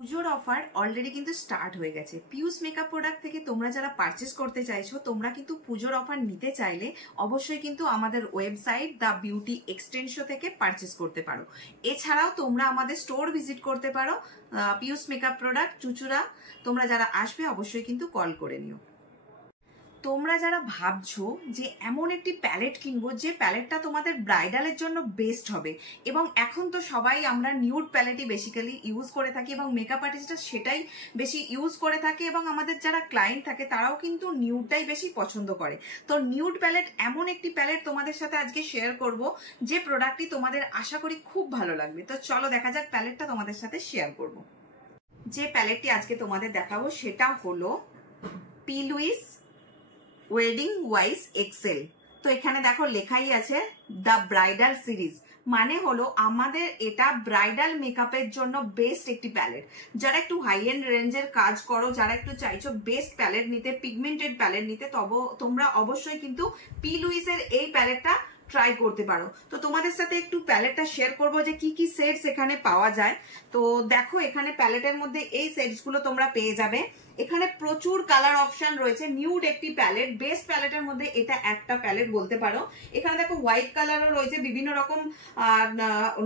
পুজোর offer already কিন্তু start হয়ে গেছে। পিউস মেকআপ প্রোডাক্ট থেকে তোমরা যারা পারচেস করতে চাইছো, তোমরা কিন্তু পুজোর অফার নিতে চাইলে অবশ্যই কিন্তু আমাদের ওয়েবসাইট দ্য বিউটি এক্সটেনশন থেকে পারচেস করতে পারো। এছাড়াও তোমরা আমাদের স্টোর ভিজিট করতে পারো। পিউস মেকআপ প্রোডাক্ট চুচুড়া, তোমরা যারা আসবে অবশ্যই কিন্তু কল করে নিও। তোমরা যারা ভাবছো যে এমন একটি প্যালেট কিনবো যে প্যালেটটা তোমাদের ব্রাইডালের জন্য বেস্ট হবে, এবং এখন তো সবাই আমরা নিউড প্যালেটই বেসিক্যালি ইউজ করে থাকি এবং মেকআপ আর্টিস্টরা সেটাই বেশি ইউজ করে থাকে, এবং আমাদের যারা ক্লায়েন্ট থাকে তারাও কিন্তু নিউডটাই বেশি পছন্দ করে। তো নিউড প্যালেট এমন একটি প্যালেট তোমাদের সাথে আজকে শেয়ার করব যে প্রোডাক্টটি তোমাদের আশা করি খুব ভালো লাগবে। তো চলো দেখা যাক প্যালেটটা তোমাদের সাথে শেয়ার করব। যে প্যালেটটি আজকে তোমাদের দেখাবো সেটা হলো পি লুইস ওয়েডিং ওয়াইস এক্সেল। তো এখানে দেখো লেখাই আছে দ্য ব্রাইডাল সিরিজ, মানে হলো আমাদের এটা ব্রাইডাল মেকআপের জন্য বেস্ট একটি প্যালেট। যারা একটু হাই এন্ড রেঞ্জের কাজ করো, যারা একটু চাইছো বেস্ট প্যালেট নিতে, পিগমেন্টেড প্যালেট নিতে, তোমরা অবশ্যই কিন্তু পি লুইসের এই প্যালেটটা ট্রাই করতে পারো। তো তোমাদের সাথে একটু প্যালেটটা শেয়ার করবো যে কি কি সেটস এখানে পাওয়া যায়। তো দেখো এখানে প্যালেটের মধ্যে এই সেটস গুলো তোমরা পেয়ে যাবে। এখানে প্রচুর কালার অপশন রয়েছে। নিউড একটি প্যালেট, বেস্ট প্যালেটের মধ্যে এটা একটা প্যালেট বলতে পারো। এখানে দেখো হোয়াইট কালারও রয়েছে, বিভিন্ন রকম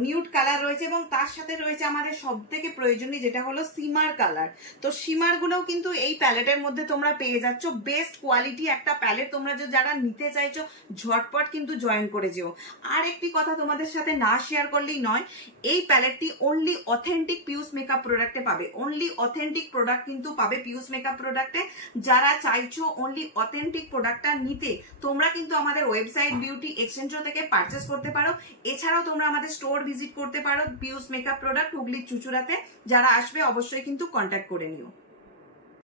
নিউড কালার রয়েছে, এবং তার সাথে রয়েছে আমাদের সব থেকে প্রয়োজনীয় যেটা হলো শিমার কালার। তো শিমার গুলোও কিন্তু এই প্যালেটের মধ্যে তোমরা পেয়ে যাচ্ছ। বেস্ট কোয়ালিটি একটা প্যালেট, তোমরা যারা নিতে চাইছো ঝটপট কিন্তু জয়েন করে যেও। আর একটি কথা তোমাদের সাথে না শেয়ার করলেই নয়, এই প্যালেটটি অনলি অথেন্টিক পিউস মেকআপ প্রোডাক্টে পাবে। অনলি অথেন্টিক প্রোডাক্ট কিন্তু পাবে পিউস মেকআপ প্রোডাক্টে। যারা চাইছো অনলি অথেন্টিক প্রোডাক্টটা নিতে, তোমরা কিন্তু আমাদের ওয়েবসাইট বিউটি এক্সটেনশন থেকে পারচেস করতে পারো। এছাড়াও তোমরা আমাদের স্টোর ভিজিট করতে পারো পিউস মেকআপ প্রোডাক্ট হুগলি চুচুড়াতে। যারা আসবে অবশ্যই কিন্তু কন্ট্যাক্ট করে নিও।